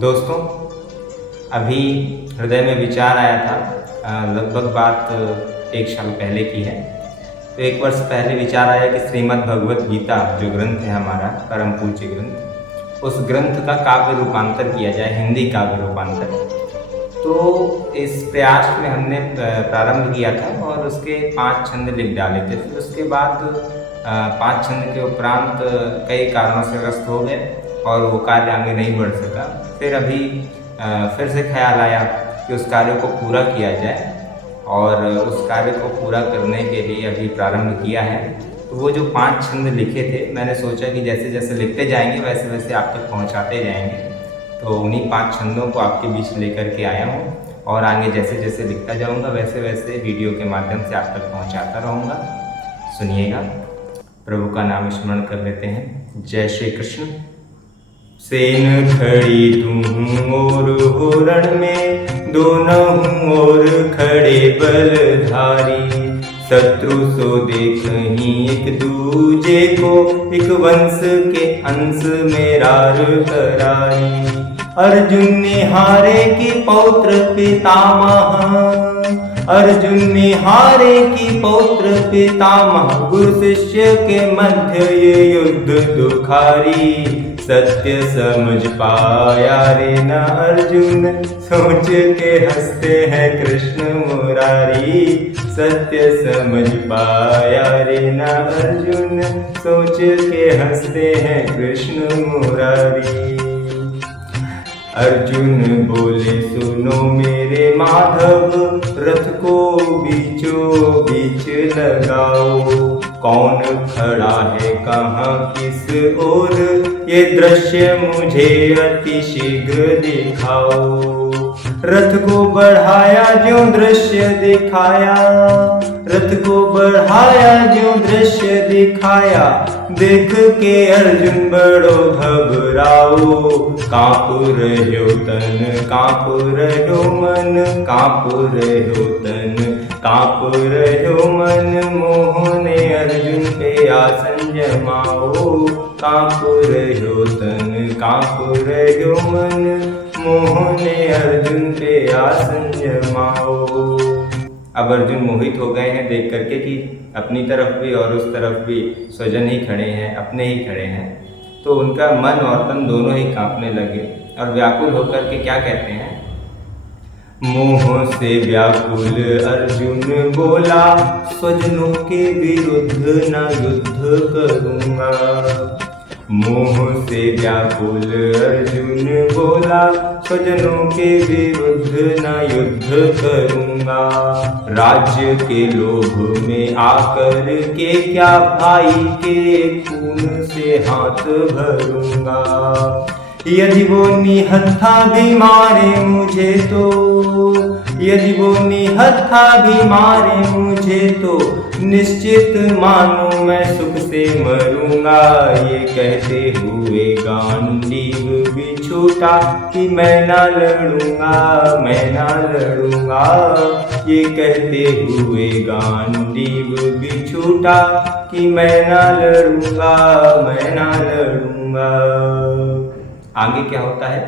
दोस्तों, अभी हृदय में विचार आया था। लगभग बात 1 साल पहले की है। तो 1 वर्ष पहले विचार आया कि श्रीमद् भगवत गीता जो ग्रंथ है हमारा परम पूज्य ग्रंथ, उस ग्रंथ का काव्य रूपांतर किया जाए, हिंदी काव्य रूपांतर। तो इस प्रयास में हमने प्रारंभ किया था और उसके 5 छंद लिख डाले थे। फिर उसके बाद 5 छंद के उपरांत कई कारणों से ग्रस्त हो गए और वो कार्य आगे नहीं बढ़ सका। फिर अभी फिर से ख्याल आया कि उस कार्य को पूरा किया जाए और उस कार्य को पूरा करने के लिए अभी प्रारंभ किया है। तो वो जो 5 छंद लिखे थे, मैंने सोचा कि जैसे जैसे लिखते जाएंगे वैसे वैसे आप तक पहुंचाते जाएंगे। तो उन्हीं 5 छंदों को आपके बीच लेकर के आया हूँ और आगे जैसे जैसे लिखता जाऊँगा वैसे वैसे वीडियो के माध्यम से आप तक पहुँचाता रहूँगा। सुनिएगा। प्रभु का नाम स्मरण कर लेते हैं। जय श्री कृष्ण। सेन खड़ी तू और हो रण में, दोनों ओर खड़े बलधारी। शत्रु सो देखहीं एक दूजे को, एक वंश के अंश में रार करारी। अर्जुन निहारे की पौत्र पितामह, अर्जुन निहारे की पौत्र पितामह। गुरु शिष्य के मध्य ये युद्ध दुखारी। सत्य समझ पाया रे न अर्जुन, सोच के हंसते हैं कृष्ण मुरारी। सत्य समझ पाया रे न अर्जुन, सोच के हंसते हैं कृष्ण मुरारी। अर्जुन बोले सुनो मेरे माधव, रथ को बीचों बीच लगाओ। कौन खड़ा है कहाँ किस ओर, ये दृश्य मुझे अति शीघ्र दिखाओ। रथ को बढ़ाया जो दृश्य दिखाया, रथ को बढ़ाया जो दृश्य दिखाया। देख के अर्जुन बड़ो घबराओ। काँप रह्यो तन, काँप रह्यो मन, काँप रह्यो तन, काँप रह्यो मन। मोह ने अर्जुन पे आसन जमाओ। काँप रह्यो तन, काँप रह्यो मन, मोह ने अर्जुन पे आसन जमाओ। अब अर्जुन मोहित हो गए हैं देख करके कि अपनी तरफ भी और उस तरफ भी स्वजन ही खड़े हैं, अपने ही खड़े हैं। तो उनका मन और तन दोनों ही कांपने लगे और व्याकुल होकर के क्या कहते हैं। मोह से व्याकुल अर्जुन बोला, स्वजनों के विरुद्ध न युद्ध करूँगा। मोह से व्याकुल अर्जुन बोला, स्वजनों के विरुद्ध न युद्ध करूँगा। राज्य के लोभ में आकर के क्या भाई के खून से हाथ भरूँगा। यदि वो निहत्था भी मारे मुझे तो, यदि वो निहत्था भी मारे मुझे तो, निश्चित मानो मैं सुख से मरूंगा। ये कहते हुए गांडीव भी छूटा कि मैं ना लड़ूंगा, मैं ना लड़ूंगा। ये कहते हुए गांडीव भी छूटा कि मैं ना लड़ूंगा, मैं ना लड़ूंगा। आगे क्या होता है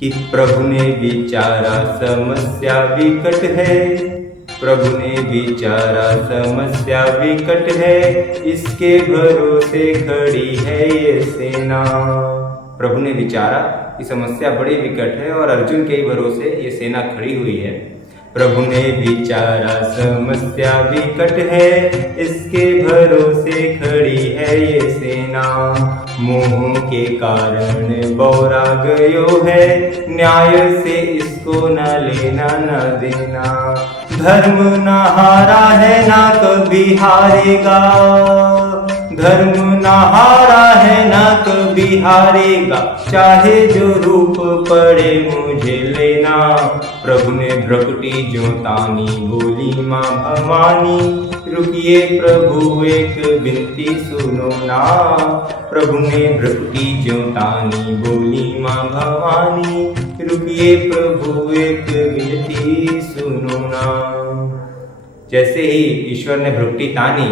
कि प्रभु ने विचारा समस्या विकट है, प्रभु ने विचारा समस्या विकट है। इसके भरोसे खड़ी है ये सेना। प्रभु ने विचारा कि समस्या बड़ी विकट है और अर्जुन के ही भरोसे ये सेना खड़ी हुई है। प्रभु ने विचारा समस्या विकट है, इसके भरोसे खड़ी है ये सेना। मोह के कारण बौरा गयो है, न्याय से इसको न लेना न देना। धर्म न हारा है ना कभी हारेगा, धर्म न हारा है ना कभी हारेगा। चाहे जो रूप पड़े मुझे लेना। प्रभु ने भ्रकुटी जो तानी, बोली माँ भवानी। रुकिए प्रभु एक विनती सुनो ना। प्रभु ने भ्रकुटी जो तानी, बोली माँ भवानी। रुकिए प्रभु एक विनती सुनो ना। जैसे ही ईश्वर ने भ्रकुटी तानी,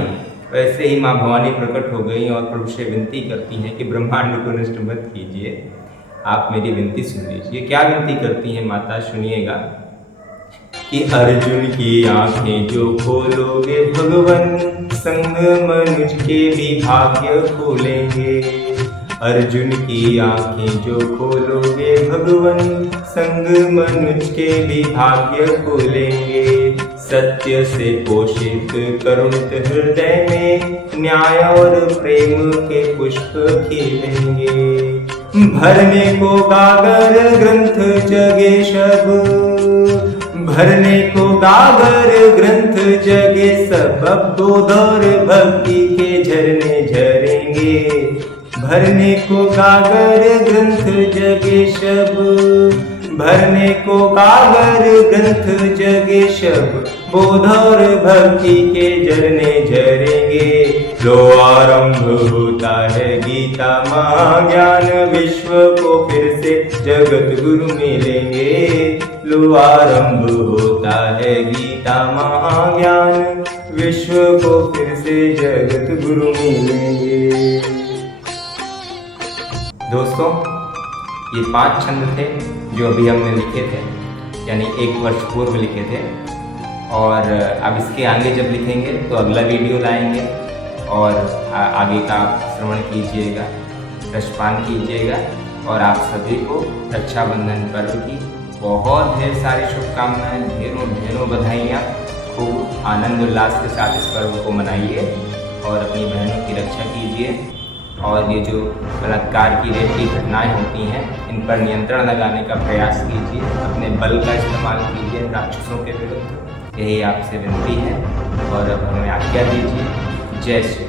वैसे ही माँ भवानी प्रकट हो गई और प्रभु से विनती करती हैं कि ब्रह्मांड को नष्ट मत कीजिए। आप मेरी विनती सुन लीजिए। क्या विनती करती हैं माता, सुनिएगा कि अर्जुन की आंखें जो खोलोगे भगवन, संग मनुज के भी भाग्य खोलेंगे। अर्जुन की आंखें जो खोलोगे भगवन, संग मनुज के भी भाग्य खोलेंगे। सत्य से पोषित करुणित हृदय में न्याय और प्रेम के पुष्प खिलेंगे। भरने को गागर ग्रंथ जगे सब, भरने को गागर ग्रंथ जगे सब, अब बोध और भक्ति के झरने झरेंगे। भरने को गागर ग्रंथ जगे सब, भरने को गागर ग्रंथ जगे सब, बोध और भक्ति के झरने झरेंगे। लो आरंभ होता है गीता महाज्ञान, विश्व को फिर से जगत गुरु मिलेंगे। लो आरंभ होता है गीता महाज्ञान, विश्व को फिर से जगत गुरु मिलेंगे। दोस्तों, ये 5 छंद थे जो अभी हमने लिखे थे, यानी 1 वर्ष पूर्व लिखे थे। और अब इसके आगे जब लिखेंगे तो अगला वीडियो लाएंगे और आगे का श्रवण कीजिएगा, रसपान कीजिएगा। और आप सभी को रक्षाबंधन पर्व की बहुत ढेर सारी शुभकामनाएं, ढेरों बधाइयाँ। खूब आनंद उल्लास के साथ इस पर्व को मनाइए और अपनी बहनों की रक्षा कीजिए। और ये जो बलात्कार की रेप की घटनाएँ होती हैं, इन पर नियंत्रण लगाने का प्रयास कीजिए, अपने बल का इस्तेमाल कीजिए राक्षसों के विरुद्ध। यही आपसे विनती है और अब हमें आज्ञा दीजिए। जय श्री